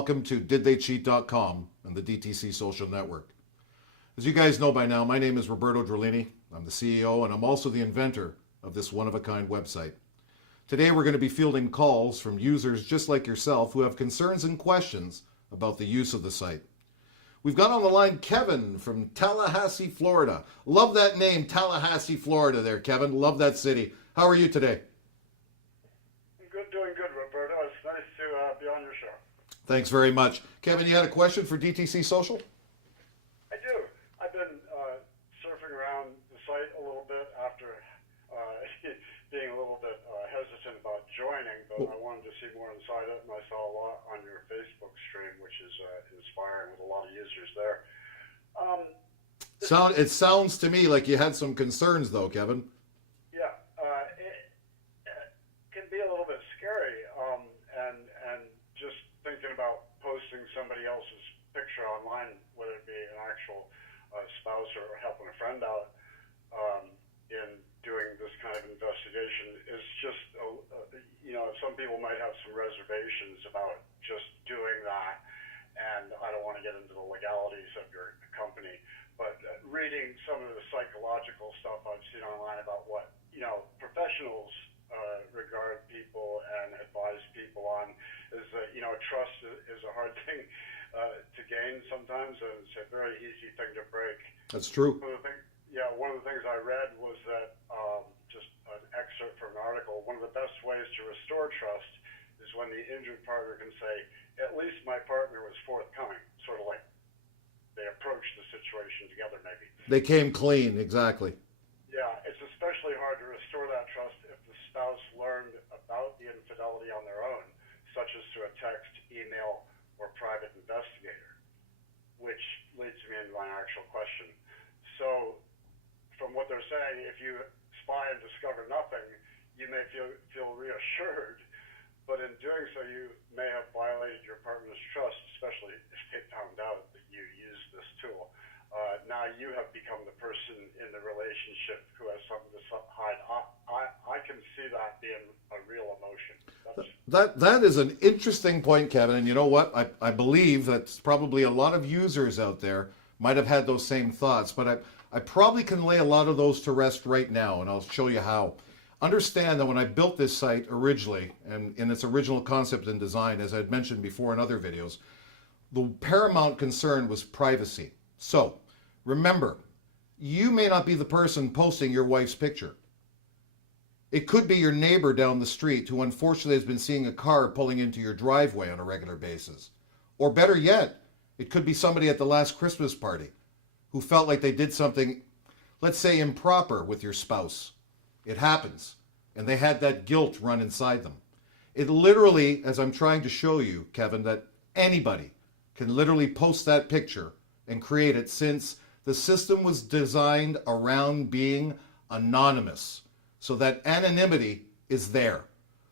welcome to didtheycheat.com and the DTC Social Network. As you guys know by now, my name is Roberto Drolini. I'm the CEO and I'm also the inventor of this one-of-a-kind website. Today we're going to be fielding calls from users just like yourself who have concerns and questions about the use of the site. We've got on the line Kevin from Tallahassee, Florida. Love that name, Tallahassee, Florida there, Kevin. Love that city. How are you today? Good, doing good, Roberto. It's nice to be on your show. Thanks very much. Kevin, you had a question for DTC Social? I do. I've been surfing around the site a little bit after being a little bit hesitant about joining, but I wanted to see more inside it, and I saw a lot on your Facebook stream, which is inspiring with a lot of users there. It sounds to me like you had some concerns, though, Kevin. Yeah, it can be a little bit scary, and just thinking about posting somebody else's picture online, whether it be an actual spouse or helping a friend out in doing this kind of investigation is just, some people might have some reservations about just doing that, and I don't want to get into the legalities of your company, but reading some of the psychological stuff I've seen online about what, professionals regard people and advise people on is that, trust is a hard thing to gain sometimes, and it's a very easy thing to break. That's true. One of the things I read was that, just an excerpt from an article, one of the best ways to restore trust is when the injured partner can say, at least my partner was forthcoming, sort of like they approached the situation together maybe. They came clean, exactly. Yeah, it's especially hard to restore that trust if the spouse learned about the infidelity on their own, such as through a text, email, or private investigator, which leads me into my actual question. So, from what they're saying, if you spy and discover nothing, you may feel reassured, but in doing so, you may have violated your partner's trust, especially if they found out that you used this tool. Now you have become the person in the relationship who has something to hide. I can see that being a real emotion. That is an interesting point, Kevin, and you know what? I believe that probably a lot of users out there might have had those same thoughts, but I probably can lay a lot of those to rest right now, and I'll show you how. Understand that when I built this site originally, and in its original concept and design, as I'd mentioned before in other videos, the paramount concern was privacy. So, remember, you may not be the person posting your wife's picture. It could be your neighbor down the street who unfortunately has been seeing a car pulling into your driveway on a regular basis. Or better yet, it could be somebody at the last Christmas party who felt like they did something, let's say, improper with your spouse. It happens. And they had that guilt run inside them. It literally, as I'm trying to show you, Kevin, that anybody can literally post that picture and create it, since the system was designed around being anonymous. So that anonymity is there.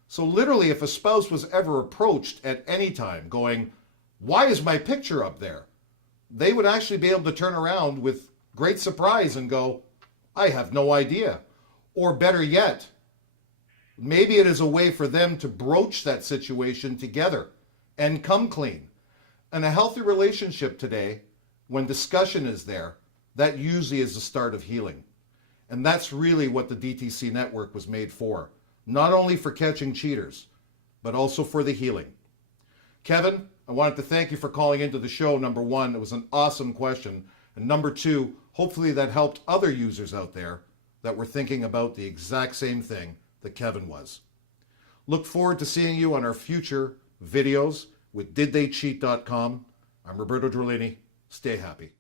So literally, if a spouse was ever approached at any time going, why is my picture up there? They would actually be able to turn around with great surprise and go, I have no idea. Or better yet, maybe it is a way for them to broach that situation together and come clean. And a healthy relationship today, when discussion is there, that usually is the start of healing. And that's really what the DTC network was made for. Not only for catching cheaters, but also for the healing. Kevin, I wanted to thank you for calling into the show, number one. It was an awesome question. And number two, hopefully that helped other users out there that were thinking about the exact same thing that Kevin was. Look forward to seeing you on our future videos with didtheycheat.com. I'm Roberto Drolini. Stay happy.